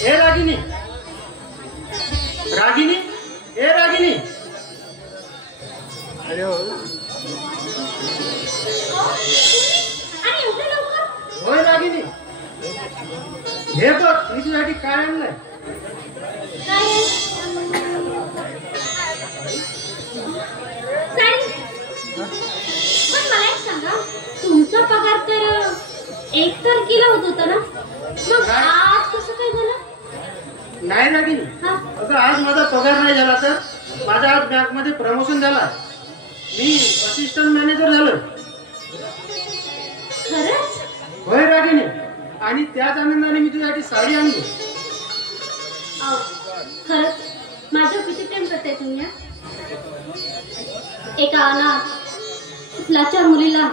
ए रागिनी, रागिनी, ए रागिनी. अरे हो. होय रागिनी, हे बघ मी तुझ्यासाठी काय आणलंय. मला एक सांगा, तुमचा पगार तर 1 तारखेला होत होता ना, मग आज कसं काय झालं? नाही रागिनी, अगं आज माझा पगार नाही झाला तर माझा आज बँक मध्ये प्रमोशन झाला. मी असिस्टंट मॅनेजर झालो. खरंच? होय रागिनी, आणि त्याच आनंदाने मी तुझ्यासाठी साडी आणली. खरंच माझ्या किती प्रेम करताय तुम्ही. एका अनाथ लाचार मुलीला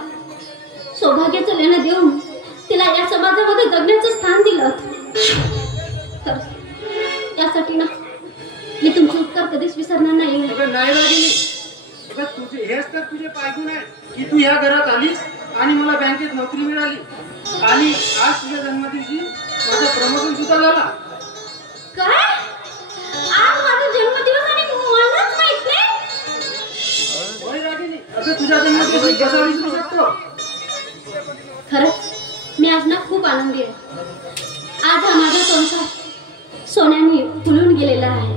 सौभाग्याचं लेणं देऊन तिला या समाजामध्ये जगण्याचं स्थान दिलं. यासाठी ना मी तुमचे उपकार कधीच विसरणार नाही. नाही रागिनी, तुझे हेच तर तुझे पायगुण आहे की तू ह्या घरात आलीस आणि मला बँकेत नोकरी मिळाली. आणि आज तुझ्या जन्मदिवशी माझं प्रमोशन सुद्धा झाला. काय? आज माझा जन्मदिवस आणि मलाच माहित नाही? होय रागिनी, असं तुझ्या जन्मदिवशी कसा विसरू शकतो. खरंच मी आज ना खूप आनंदी आहे. आज हा माझा संसार सोन्याने फुलून गेलेला आहे.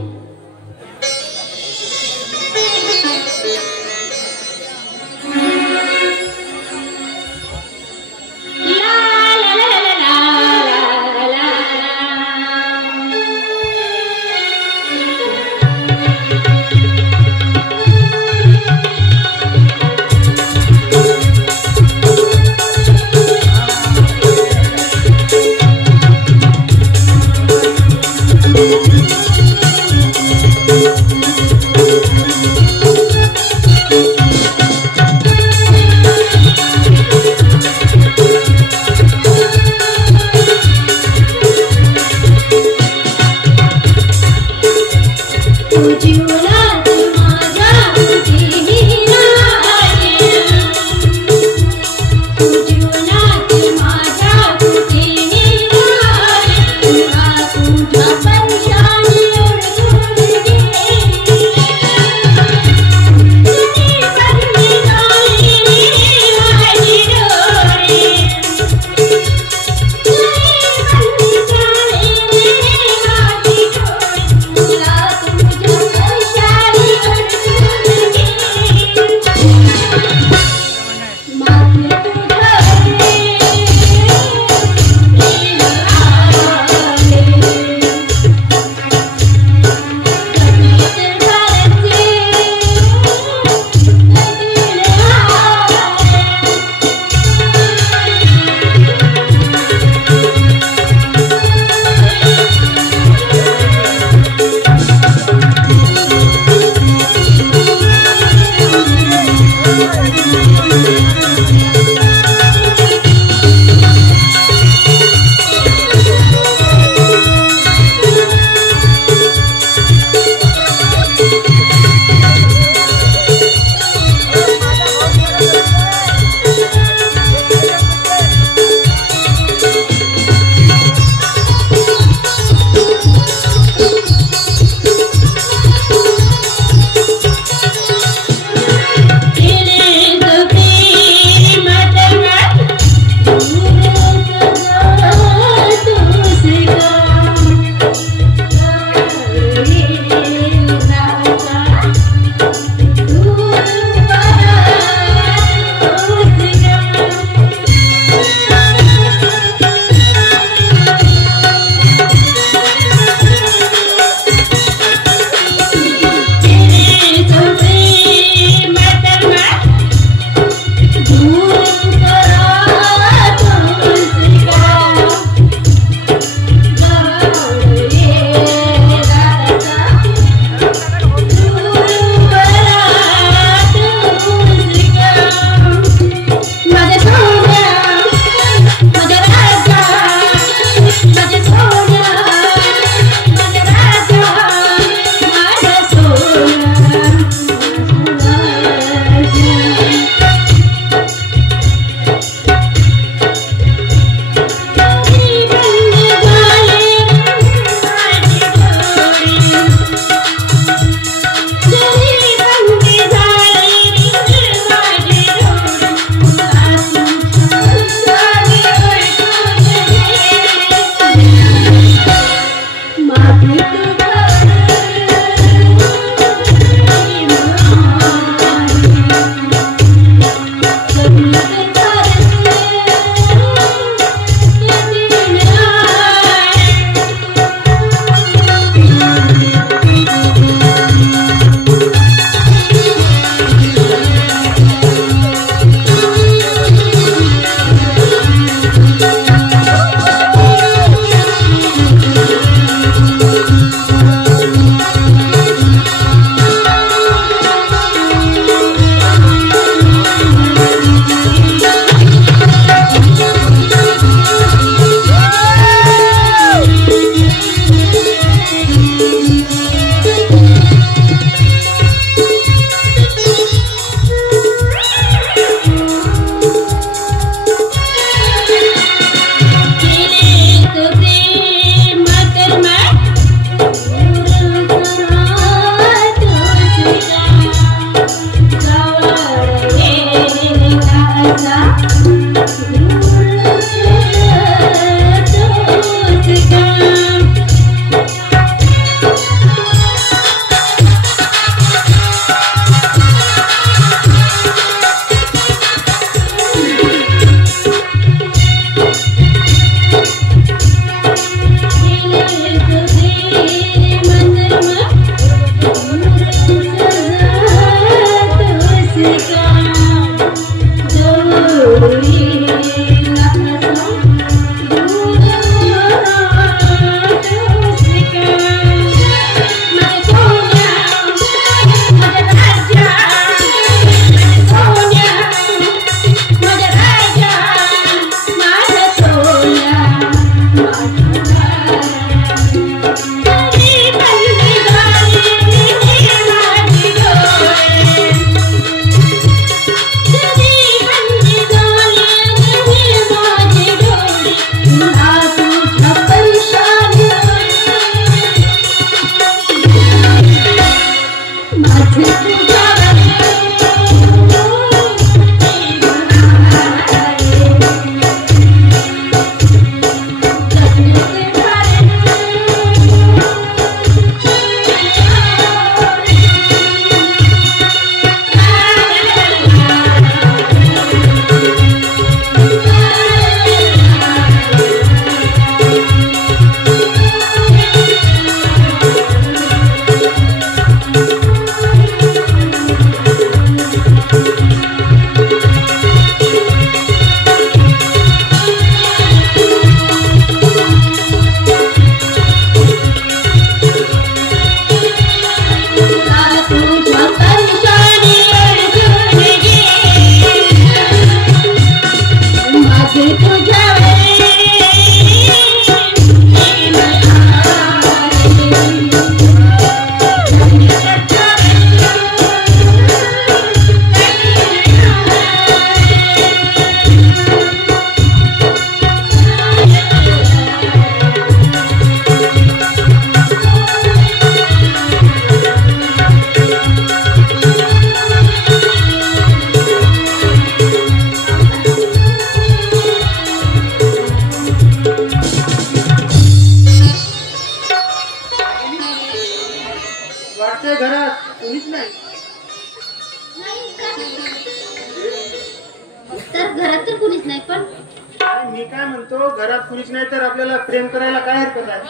मी काय म्हणतो, घरात कुणीच नाही तर आपल्याला प्रेम करायला काय हरकत आहे?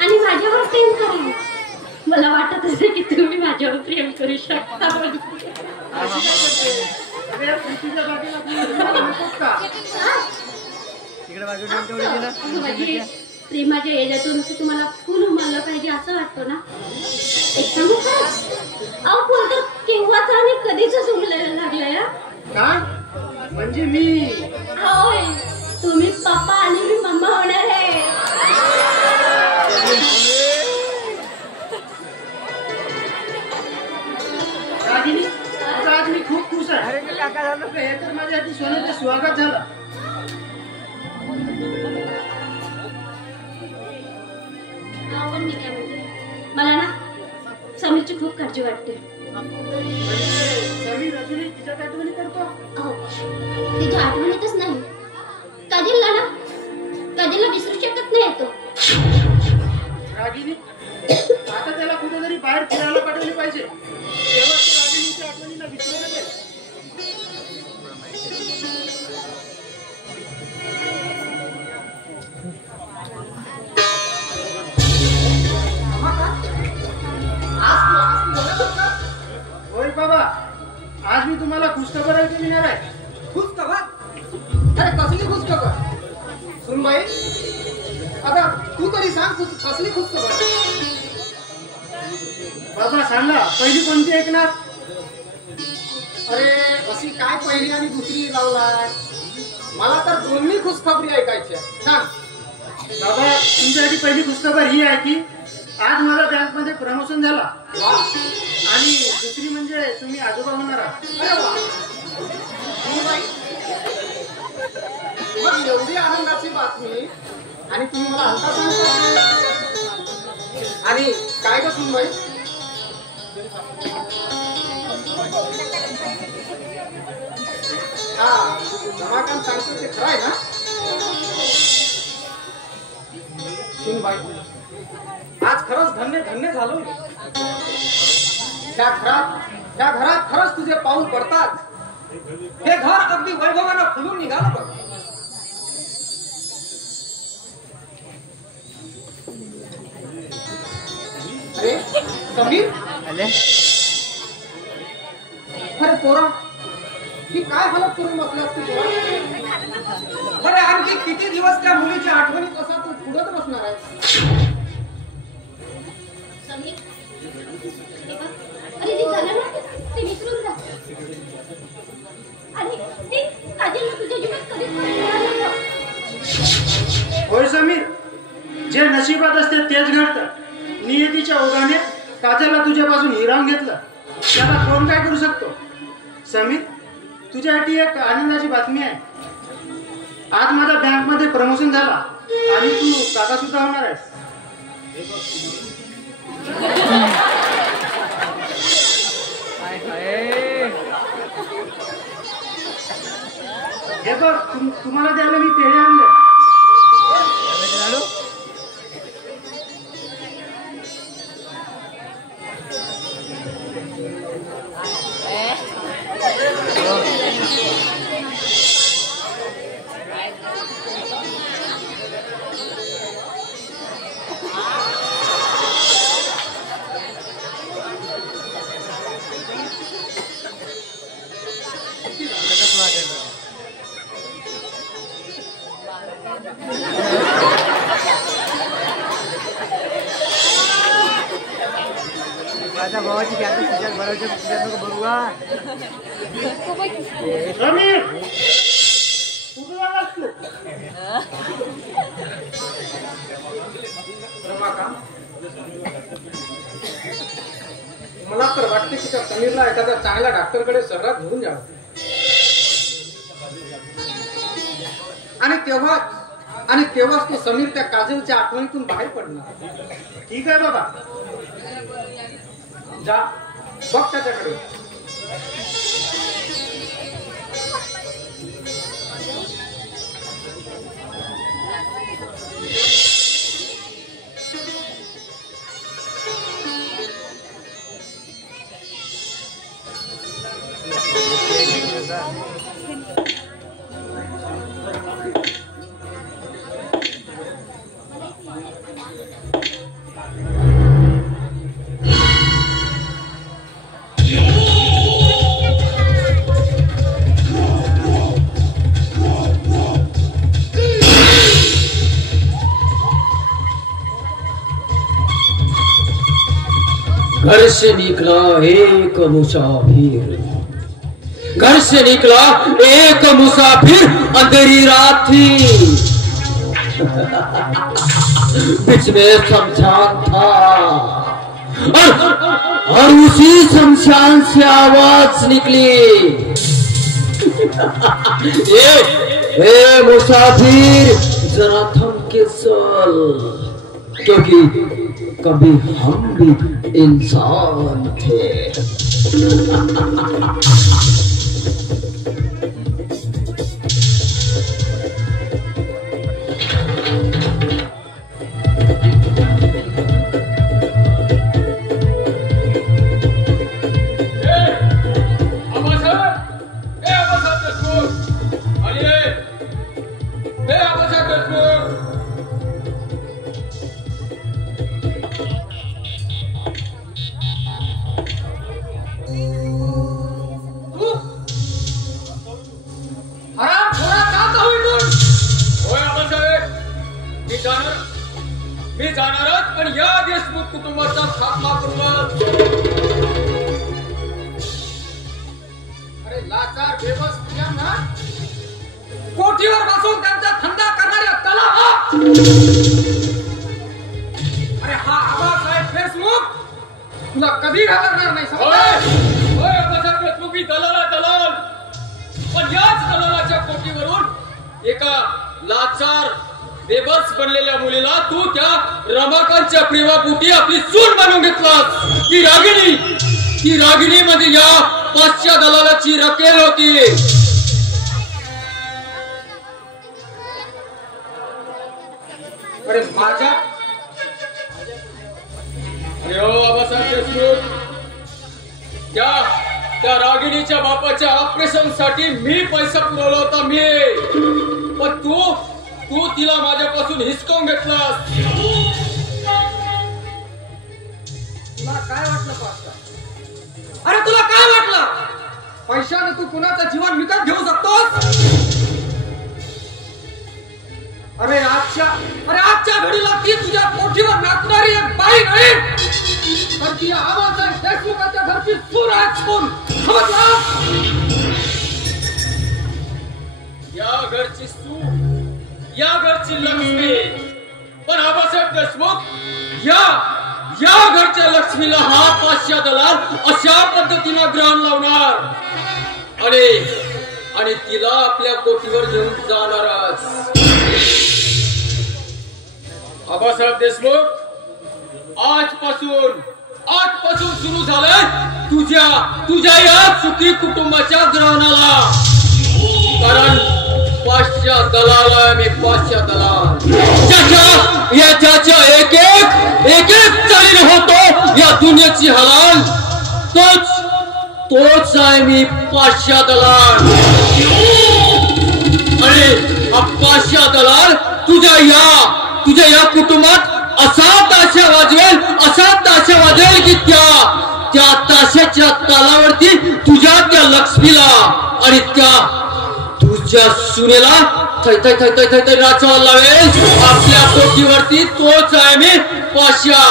आणि माझ्यावर प्रेम करायला मला वाटत असे की तुम्ही माझ्यावर प्रेम करू शकता. प्रेमाच्या याच्यातून तुम्हाला फुल उमललं पाहिजे असं वाटतं ना? एक सांगू का? अहो फुल तर केव्हाच आणि कधीच उमलायला लागलंय. काय म्हणजे मी? होय, तुम्ही पप्पा आणि मी मम्मा होणार आहे. रागिनी, आज मी खूप खुश आहे. हे तर माझ्या हाती सोन्याचं स्वागत झालं. मी काय म्हणते, मला ना समीरची खूप काळजी वाटते. समीर अजूनही तिच्या आठवणी करतो? तिच्या आठवणीतच नाही, काजलला ना, काजलला विसरू शकत नाही तो. रागिनी, आता त्याला कुठेतरी बाहेर फिरायला पाठवली पाहिजे, तेव्हा तो रागिनीच्या आठवणीला विसरत नाही. होय बाबा, आज मी तुम्हाला खुशखबर ऐकून देणार आहे. खुशखबर? अरे कसली खुशखबर? सुनबाई, आता तू तरी सांग, कसली खुशखबर? बाबा सांगा, पहिली कोणती ऐकणार? अरे अशी काय पहिली आणि दुसरी लावलाय? मला तर दोन्ही खुशखबरी ऐकायच्या. सांग बाबा, तुमच्यासाठी पहिली खुशखबर ही आहे की आज माझा बँक मध्ये प्रमोशन झाला. आणि दुसरी म्हणजे तुम्ही आजोबा होणार आहात. अरे वा, मग एवढी आनंदाची बातमी आणि तुम्ही मला हलका सांगता? आणि काय ग सुनबाई, हा रमाकांत सांगतो ते खरं आहे ना? सुनबाई, आज खरंच धन्य धन्य झालो. त्या घरात खरंच तुझे पाऊल पडतात. हे घर अगदी वैभवानं फुलून निघालं बघ. अरे समीर, अरे पोरा ही काय हालत करून बसलास तू पोरा? बरे आणखी किती दिवस त्या मुलीची आठवणी कसा तू पुढत बसणार आहे? समीर, हे बघ, अरे जे झालं ना ते विसरून जा. आणि ते काजल तुझ्या जीवनात कधीच मिळणार नाही. होय समीर, जे नशिबात असते तेच घडतं. नियतीच्या ओघाने काजलला तुझ्यापासून हिरावून घेतलं, त्याला कोण काय करू शकतो? समीर, तुझ्यासाठी एक आनंदाची बातमी आहे. आज माझा बँक मध्ये प्रमोशन झाला आणि तू काका सुद्धा होणार आहेस. हे बघ, तुम्हाला द्यायला मी पेढे आणले. माझ्या भावाची काय बरोबर समीर, कुठे जाणार तू? मला तर वाटते की त्या समीरला एखाद्या चांगल्या डॉक्टरकडे शहरात घेऊन जावं आणि तेव्हाच तो समीर त्या काजलच्या आठवणीतून बाहेर पडणार. ठीक आहे बाबा, जा बघ त्याच्याकडे. घर से निकला एक मुसाफिर, घर से निकला एक मुसाफिर, अंधेरी रात थी, बीच में शमशान था और उसी शमशान से आवाज निकली, ए मुसाफिर जरा थम के चल, क्योंकि कभी हम भी इंसान थे। मी जाणारच, पण या देशमुख कुटुंबाचा खात्मा करूनच. अरे लाचार बेबस मुलांना कोठीवर बसून त्यांचा धंदा करणाऱ्या तला हा. अरे हा आबासाहेब देशमुख तुला कधी घाबरणार नाही. तुम्ही दलाल, पण याच दलालाच्या कोठीवरून एका लाचार बेबस बनलेल्या मुलीला तू त्या रमाकांतच्या प्रेमापोटी आपली सून बनवून घेतलास. ती रागिणी म्हणजे या पाचच्या दलालाची रकेल होती. अरे माझ्या बाबासाहेब देशमुख, त्या रागिणीच्या बापाच्या ऑपरेशन साठी मी पैसा पुरवला होता मी, पण तू तिला माझ्यापासून हिसकावून घेतलास. तुला काय वाटलं पाहता? अरे तुला काय वाटलं पैशाने तू कुणाचं जीवन विकत घेऊ शकतोस? अरे आजच्या घडीला ती तुझ्या कोठीवर नाचणारी एक बाई नाही, तर ती आबासाहेब देशमुखाच्या घरची सून आहे, सून. समजलं? या घरची सून, या घरची लक्ष्मी. पण आबासाहेब देशमुख या घरच्या लक्ष्मीला हा पाचशा दलाल अशा पद्धतीनं ग्रहण लावणार आणि तिला आपल्या कोठीवर घेऊन जाणारच. आबासाहेब देशमुख, आजपासून सुरू झालंय तुझ्या या सुखी कुटुंबाच्या ग्रहणाला. कारण पाचशा दलाल आहे मी, पाचशा दलाल. ज्याच्या एक चालीने होतो या दुनियेची हलाल, तोच आहे मी, पाचशा दलाल. आणि हा पाचशा दलाल तुझ्या या कुटुंबात असा ताशा वाजवेल की त्या ताशाच्या तालावरती तुझ्या त्या लक्ष्मीला आणि त्या तुझ्या सुनेला थै नाचवायला लावेल. आपल्या कोठीवरती तोच आहे मी, पाशा.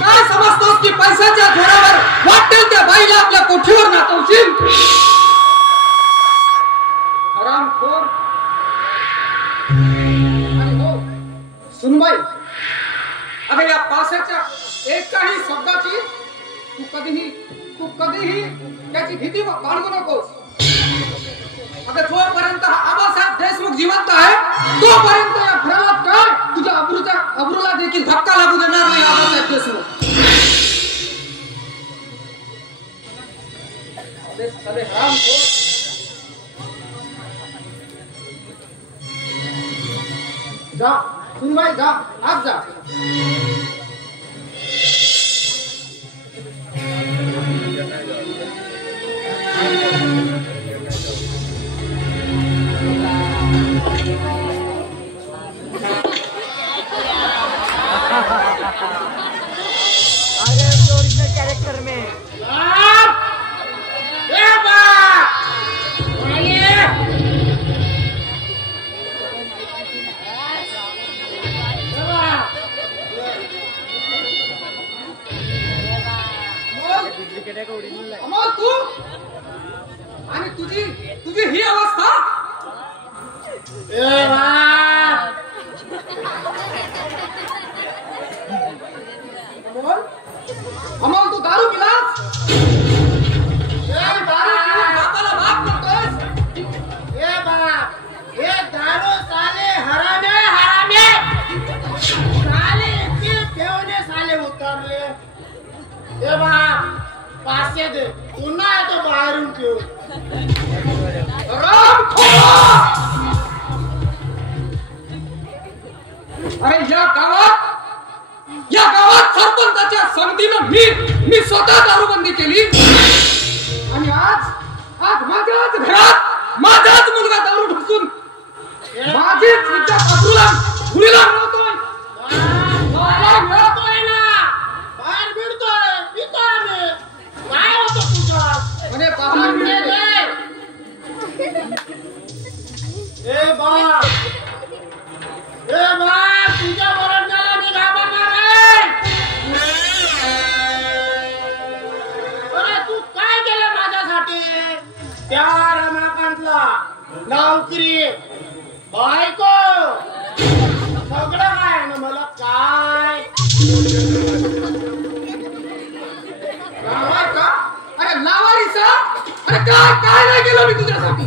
काय समजतोस की पैशाच्या जोरावर वाटेल त्या बाईला आपल्या कोठीवर नाचवशील? हरामखोर. आणि हो सुनबाई, अगं या पाशाच्या एकाही शब्दाची तू कधीही त्याची भीती बाळगू नकोस. अगं जोपर्यंत हा आबासाहेब देशमुख जिवंत आहे तोपर्यंत या घराला काय तुझ्या अब्रूला देखील धक्का लागू देणार नाही आबासाहेब देशमुख. अरे हरामखोर. जा सुनबाई, जा आज जा. ओरिजिनल कैरेक्टर में अमोल, तू आणि तुझी ही अवस्था. अमोल, तू दारू पिलास? बापाला बाप म्हणतोस? हे दारू साले हरामे साले ठेवणे साले उतरले. हे बा पाचशे दे, पुन्हा येतो बाहेरून ठेवून. अरे या गावात सरपंचाच्या संमतीनं मी स्वतः दारूबंदी केली आणि आज माझ्याच घरात माझाच मुलगा दारू ढुसून माझीच इज्जत अब्रूला गुळीला मिळवतोय ना बाहेर मिळतोय, पितोय मी. काय होतं तुझ्या? म्हणे बाहेर तुझ्या वरंडाला मी घाबरणार आहे. अरे तू काय केलं माझ्यासाठी? त्या रमाकांतला नोकरी, बायको, सगळं काय ना मला काय लावाय का? अरे लावारीचा? अरे काय नाही केलं मी तुझ्यासाठी?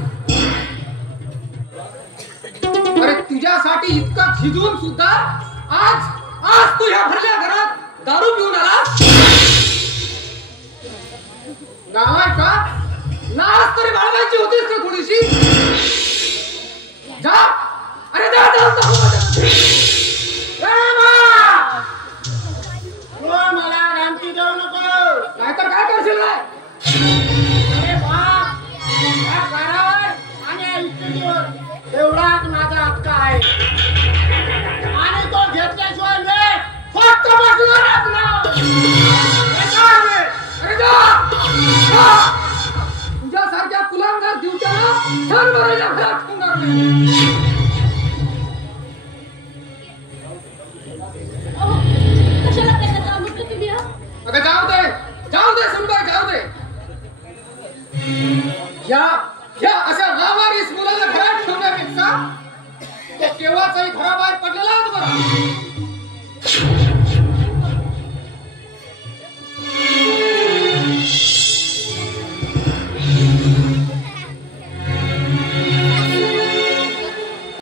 अरे तुझ्यासाठी इतकं झिजून सुद्धा आज तू ह्या भरल्या घरात दारू पिऊन आलास? लावाय का? लाज तरी बाळगायची होतीस का थोडीशी? जा, अरे जा मला रामती देऊ नको. नाहीतर काय करशील? अरे बाप, या घरावर आणि या इस्टेटीवर एवढाच माझा हक्क आहे आणि तो घेतल्याशिवाय मी फक्त बसणारच नाही. अरे जा. तुझ्यासारख्या कुलांगार दिवट्याला छान भरायला घरात ठेवणार नाही. अहो, कशाला त्याला जा म्हटलं तुम्ही हा? अगं जाऊ दे सुनबाई, जाऊ दे. या अशा लावारीस मुलाला घरात ठेवण्यापेक्षा तो केव्हाचाही घराबाहेर पडलेलाच बरा.